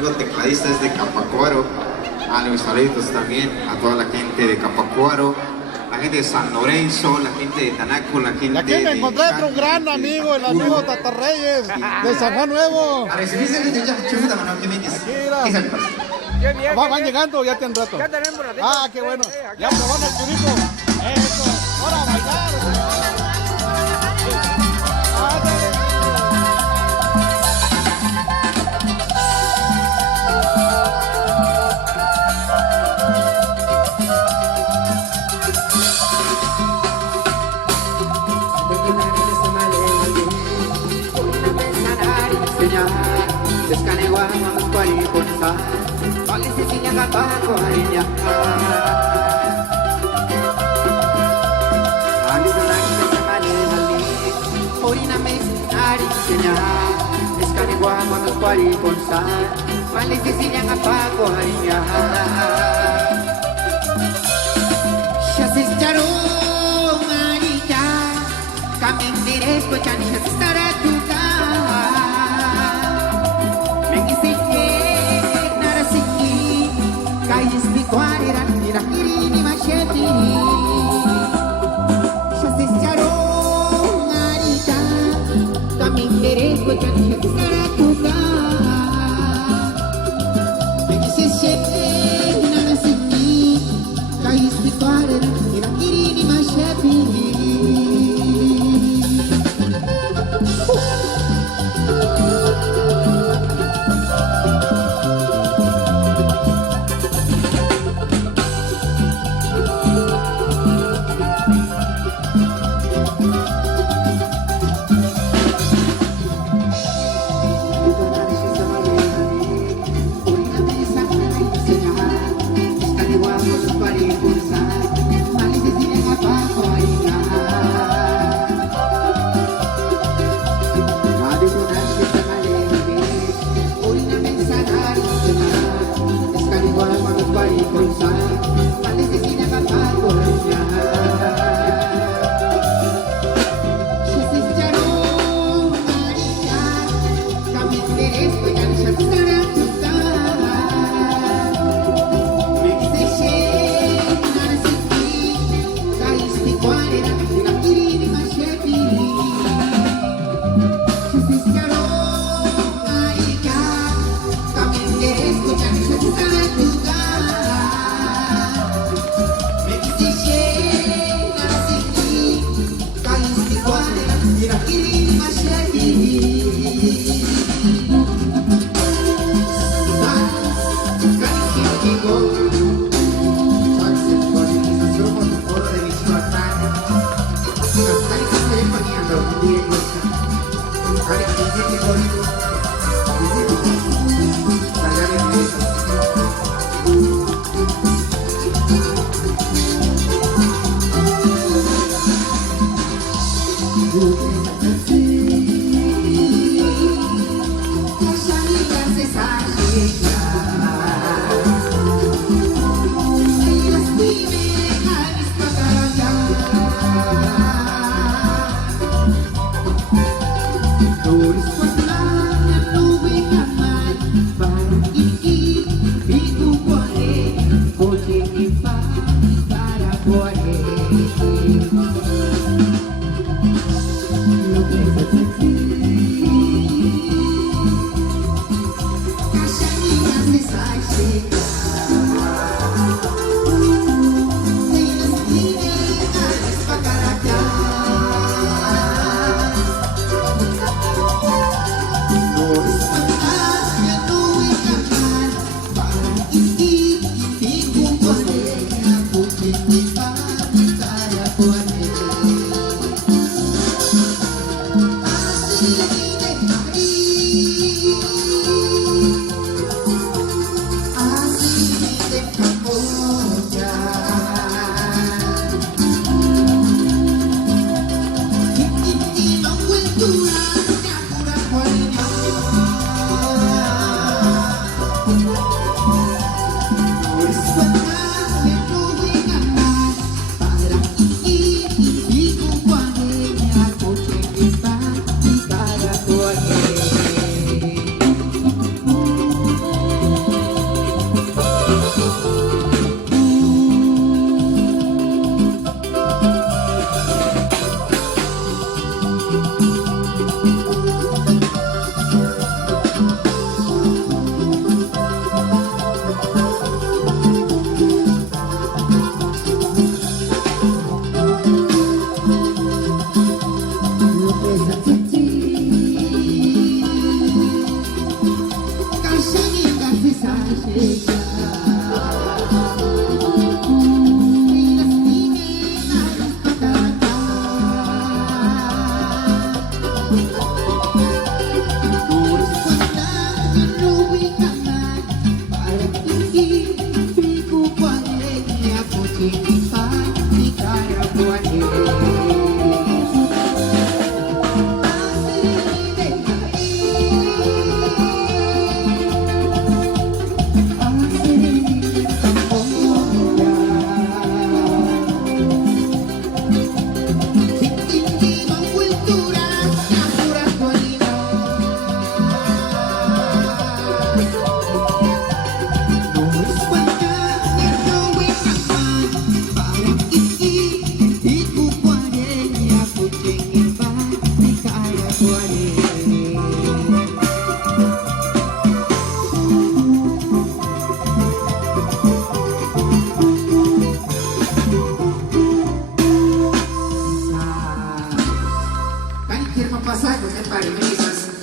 Los tecladistas de Capacuaro, a mis saluditos también a toda la gente de Capacuaro, la gente de San Lorenzo, la gente de Tanaco, la gente aquí me encontré de otro gran amigo, el amigo Tata Reyes de San Juan Nuevo. Van llegando, ya tienen rato. Ah, qué bueno. Ya probaron el churrito. Eso, ahora a bailar.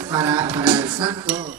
para el santo.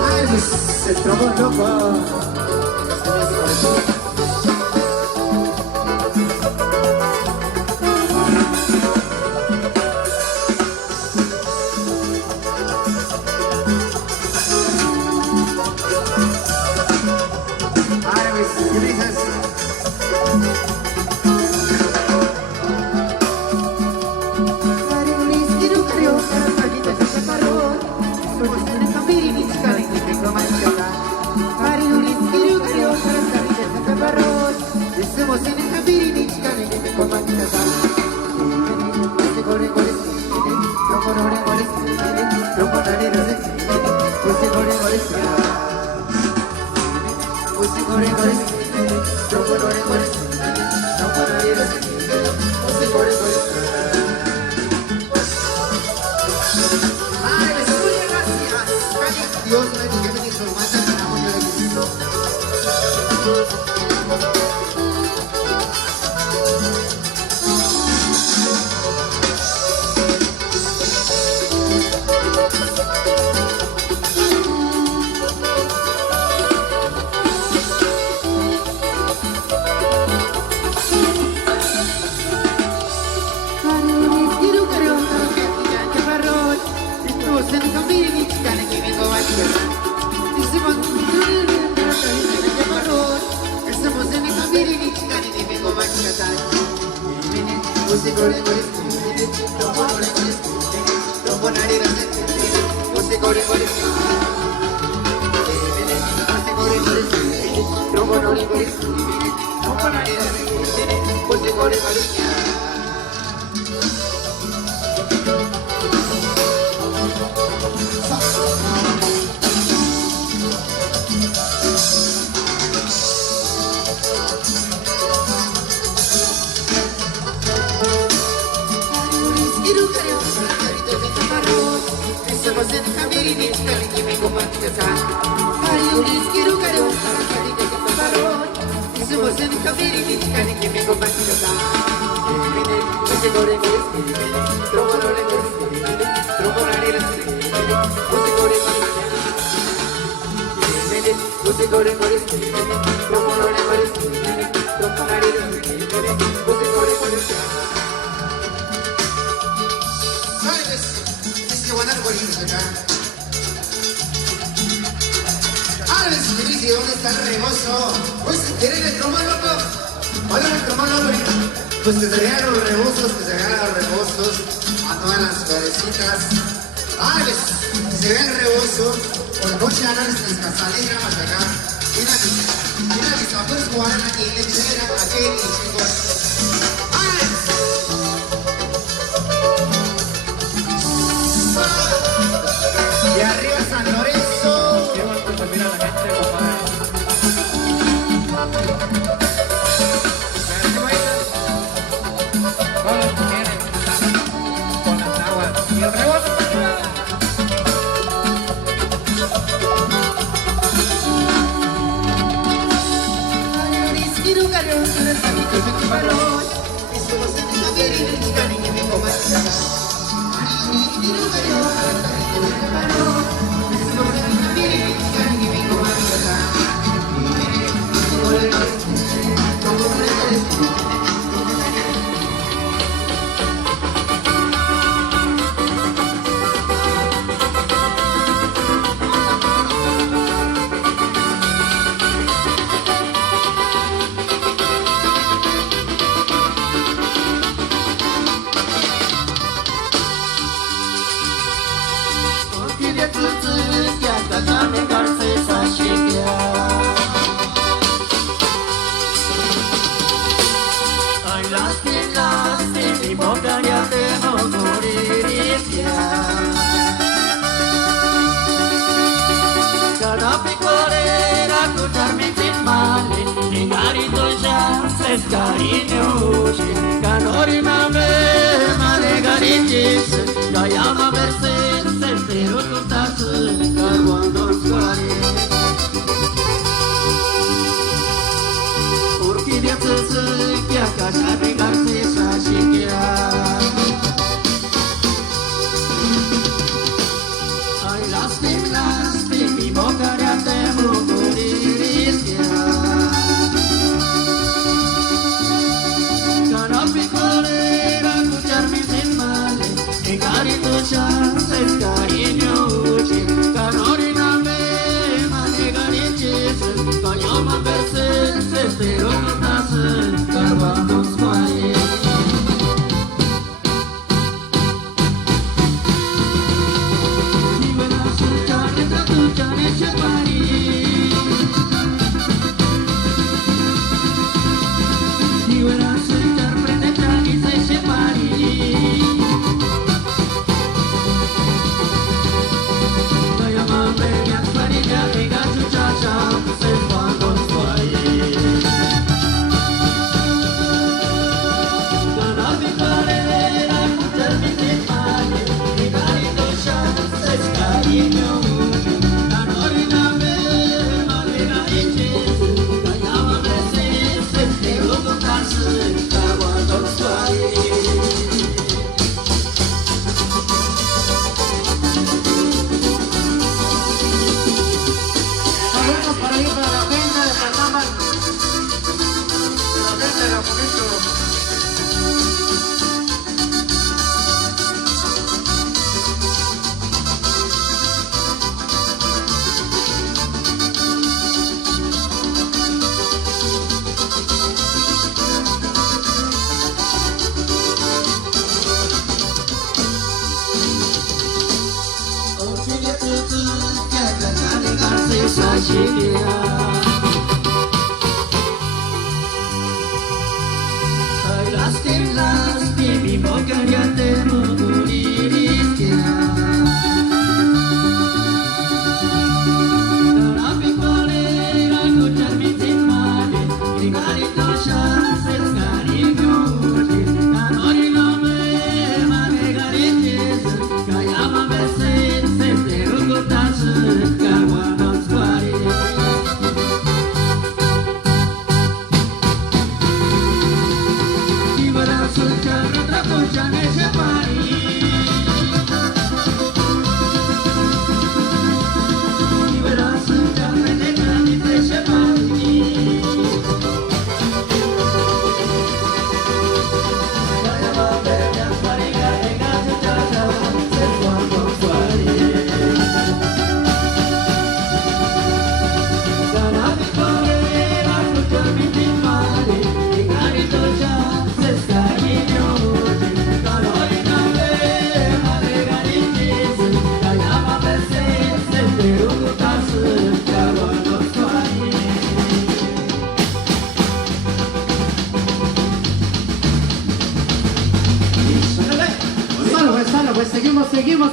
Ay, se trabó loco. Árabes, divisas. Dios, no hay que venir con más ¿dónde está el rebozo? Pues si quieren el trombón, loco. Oigan el trombón, loco. Pues que se vean los rebozos, que se vean los rebozos a todas las florecitas. Ay, pues, que se vean el rebozo. Por la noche a las casaleras para acá. Mira, mis amores jugaran aquí en lechera, aquí en chicos. ¡Ay! Y arriba San Lorenzo. Qué bueno que mira la gente, compadre. Con las mujeres, con las aguas y el rebozo. Cariño, Canorina me malegaritis, Gayama verses, Estero tutas, Carguandos caris. Orquídea que acá regarse sachiquia. Ay, las mi boca ya te muriría.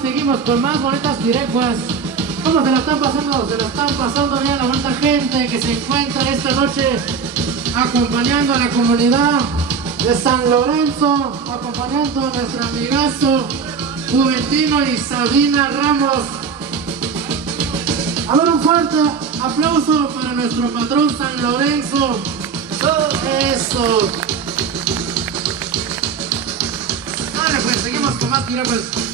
Seguimos con más bonitas pirecuas. ¿Cómo se la están pasando? Se la están pasando bien la bonita gente que se encuentra esta noche acompañando a la comunidad de San Lorenzo, acompañando a nuestro amigazo Juventino y Sabina Ramos. A ver, un fuerte aplauso para nuestro patrón San Lorenzo. Eso. Vale, pues seguimos con más pirecuas.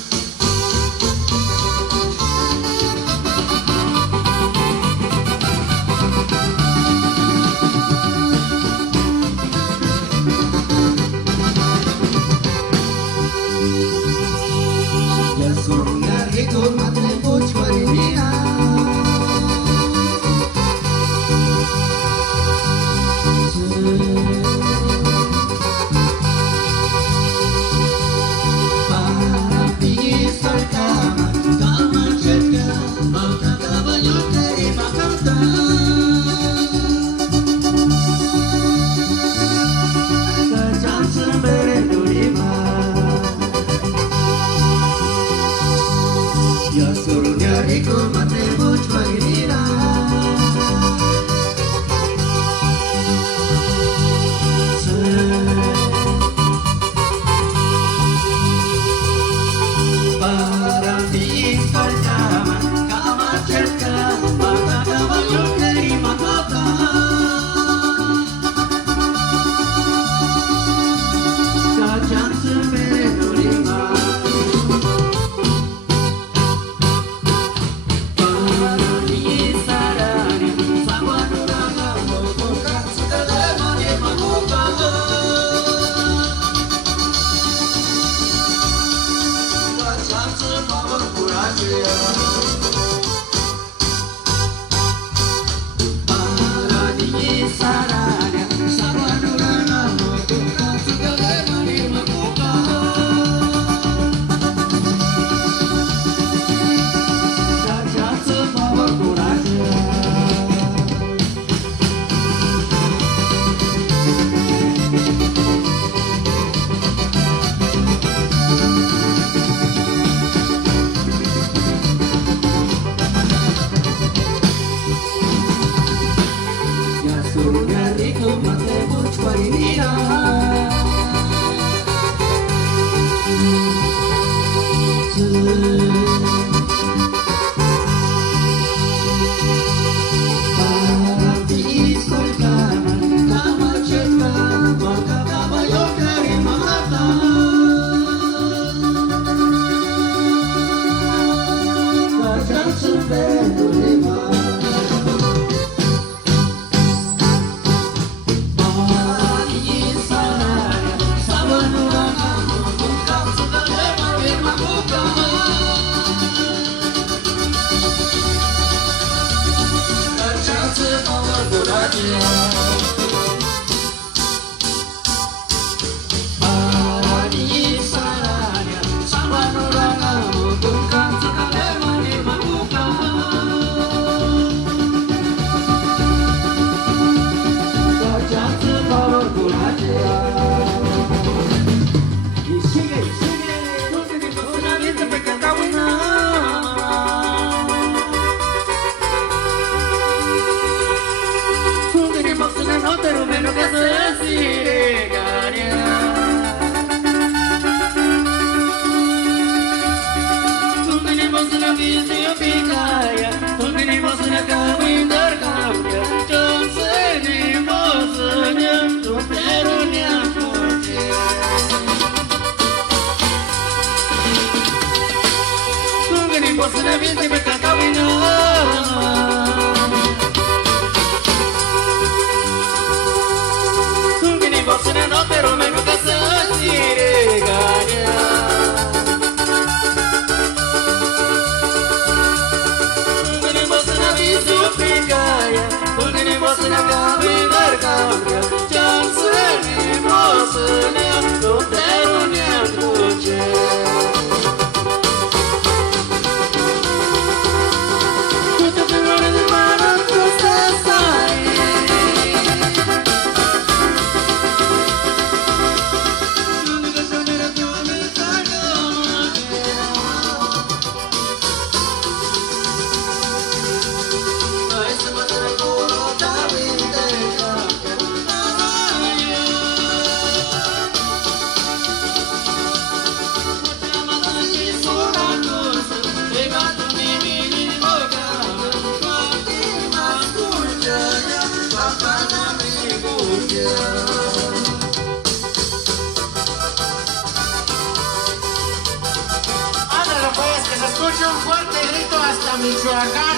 Michoacán.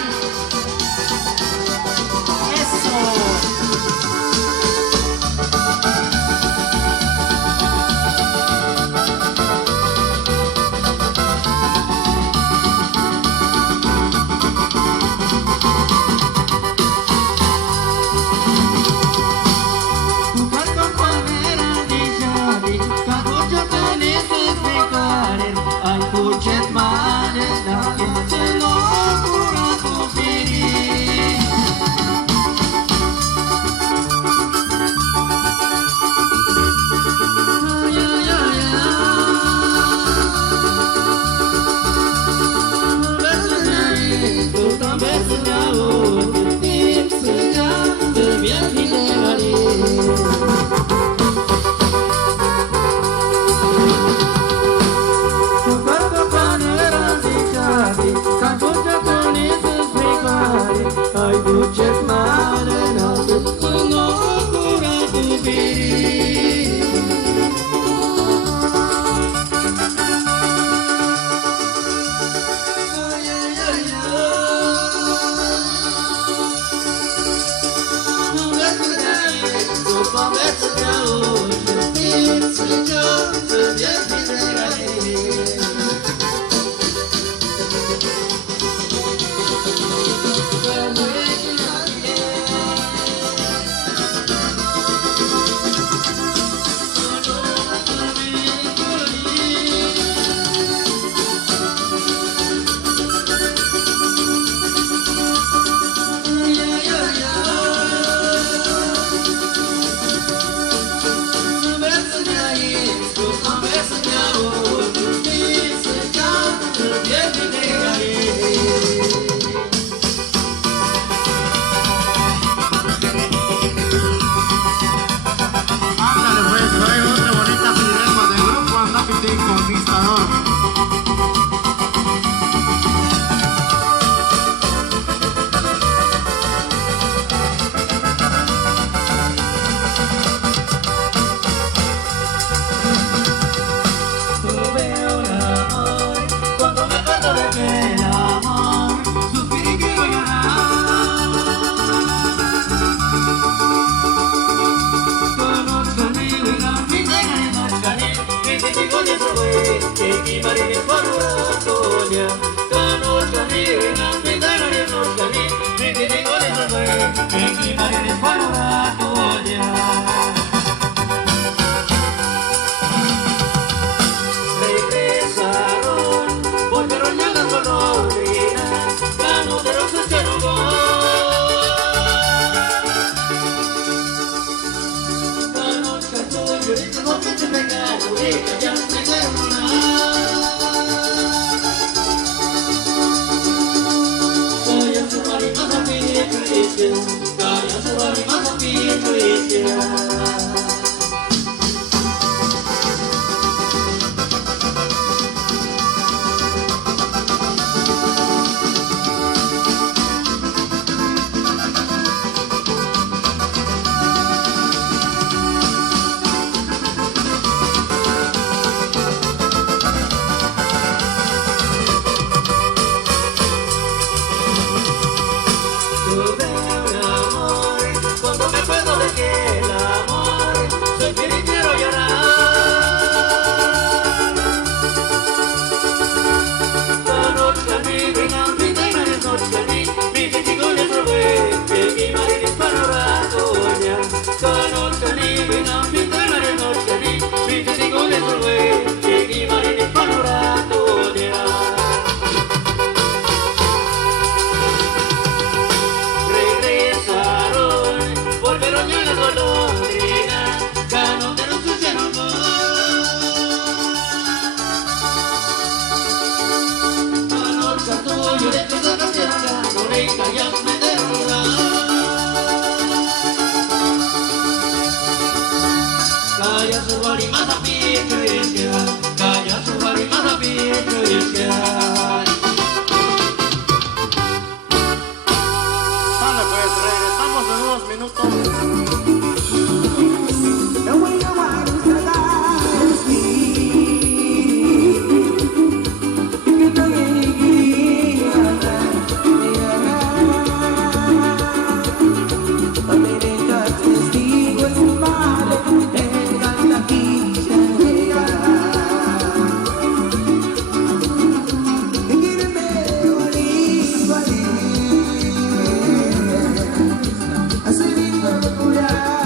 Eso. oratoria. Regresaron, volvieron ya las golondrinas, ganó de rosas que no ganó el canto y ahorita no me te pegado, ya me quedo Kaya su barima sa Pilipinas, kaya su barima sa Pilipinas. Tuve un amor, cuando me acuerdo de aquel amor, soy quien y quiero llorar. Canotcani, vengan, pintan en Notcani, mi testigo les robé, que mi marido es para oratoria. Canotcani, vengan, pintan en Notcani, mi testigo les robé, que mi marido es para oratoria. Volvieron ya las golondrinas, ganó de los suceros. Ganó el cartullo de todas las tierras, Loreca ya me derrota. Calla su barima sa Pilipinas, calla su barima sa Pilipinas. Sale pues, regresamos en unos minutos. Hacer locura.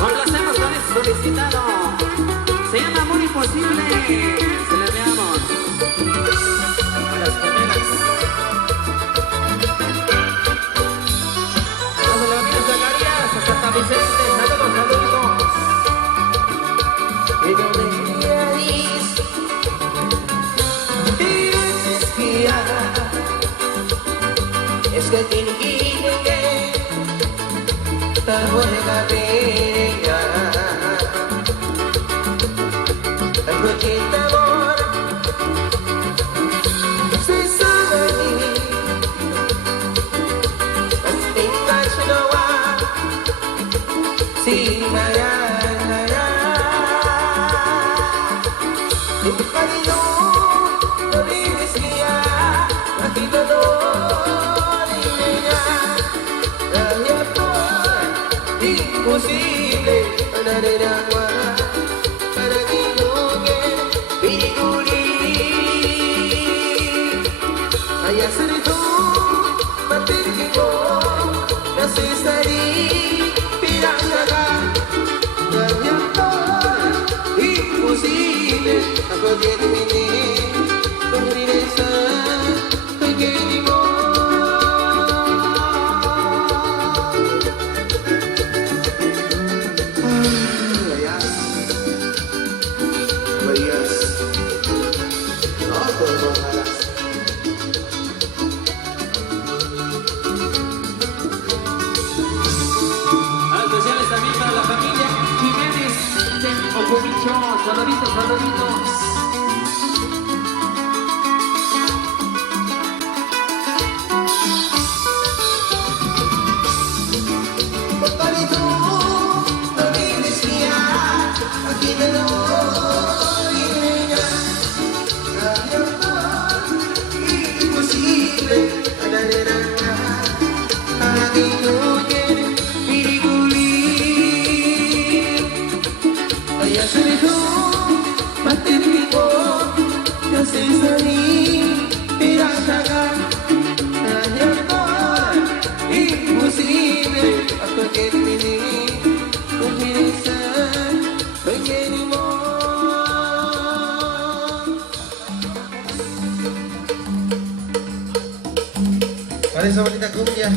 Complacemos con este solicitado. Se llama Amor Imposible. Se le veamos. A las gemelas. Desde la Avenida Zacarías hasta San Vicente. Saludos, saludos. Pero deberíais espiar. Es que tiene que tan buena bella. Porque el amor se sabe mas tinggal sa nawa si Maya. Kung kanino narinis niya at itadorin niya kaya po imposible ang narirangwa para ginugin pinigulit kaya sa rito matirgin ko kasi sari pinasaka kaya po imposible ako diniminin kung rinesa pagkini mo. Marías, no puedo malas. Especiales también para la familia Jiménez de Ocomicho. Saluditos, saluditos. Kung ganito narinis niya at itadorin niya kaya po imposible ang narirangwa para ginugin pinigulit kaya sa rito matirgin ko kasi sari pinasaka kaya po imposible ako diniminin kung minsan pagkini mo. Para sa Bonita Cumbia.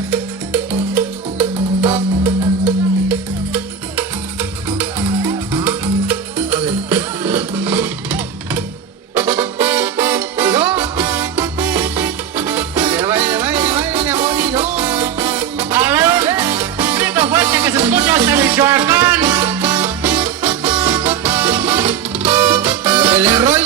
El error.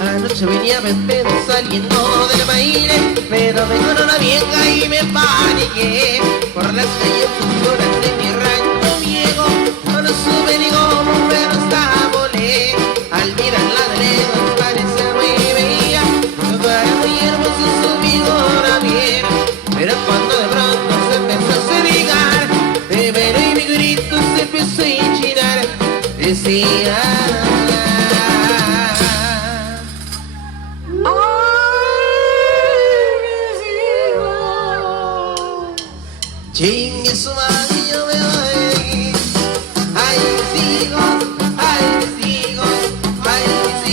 Anoche venía Pedro saliendo del baile, pero me con una vieja y me paniqué. Por las calles oscuras de mi rancho viejo, cuando sube digo, mujer, hasta volé. Al mirarla de lejos parecía muy bella, para muy hermoso su figura bien. Pero cuando de pronto se empezó a acercar, primero y mi grito se empezó a enchinar. Decía... Chingue su madre, yo me voy. Ay, mis hijos, ay, mis hijos, ay, mis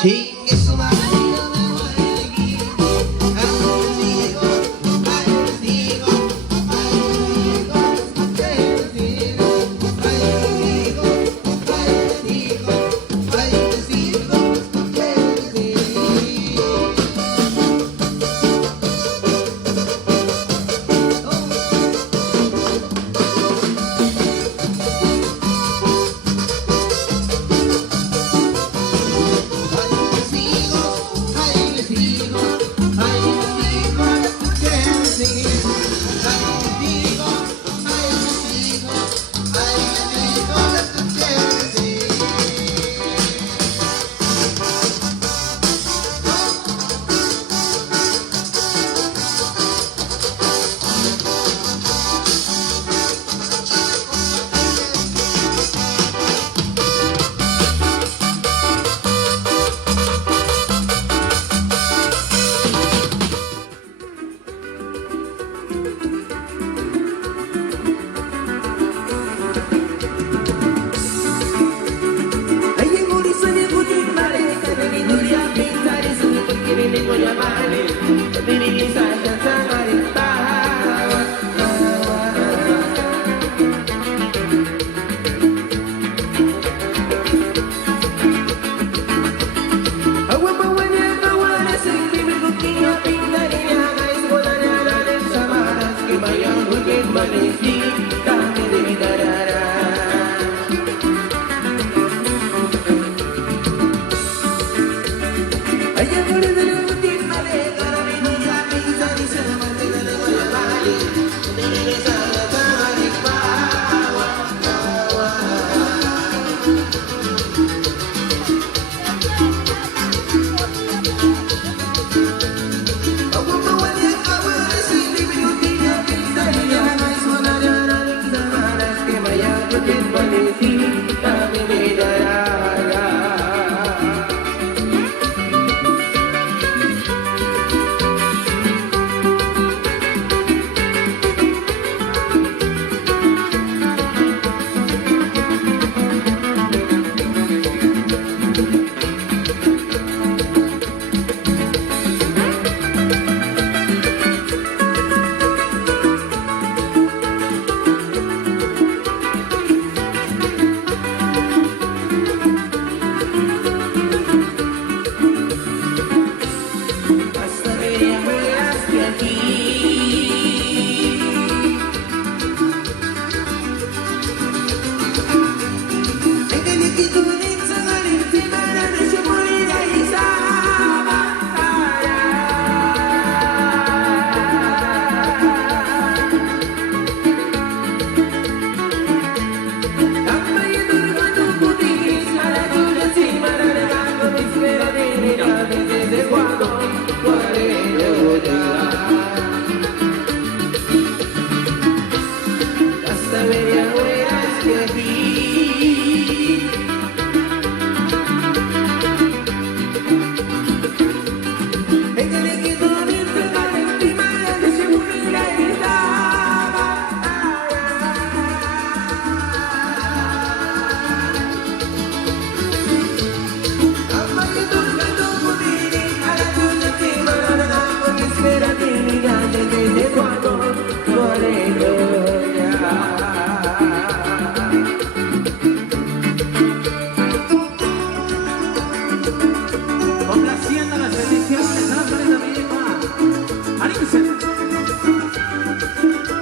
Chingue su madre, no me voy a ir. Ay, les digo, ay, les digo, ay, les digo, ay, les digo, ay, les digo, ay, les digo, ay, les digo.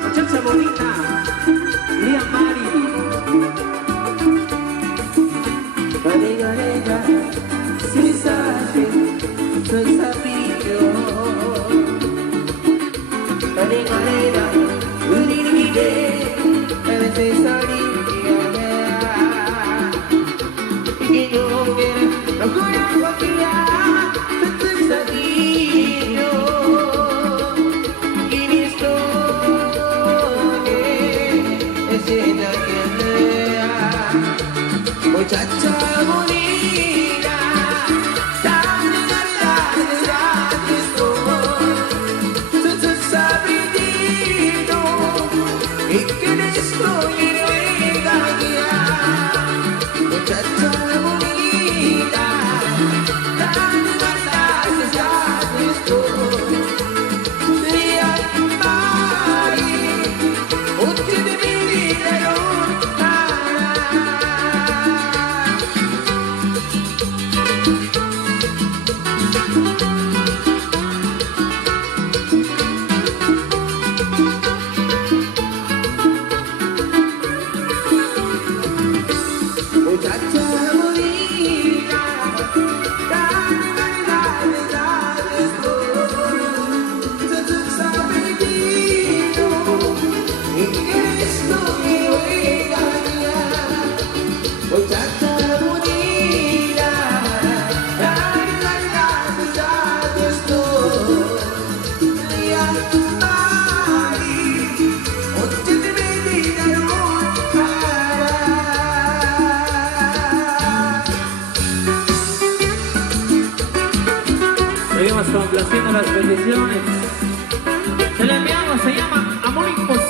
Muchacha bonita, tan bonita, complaciendo las peticiones. Se le enviamos, se llama Amor Imposible.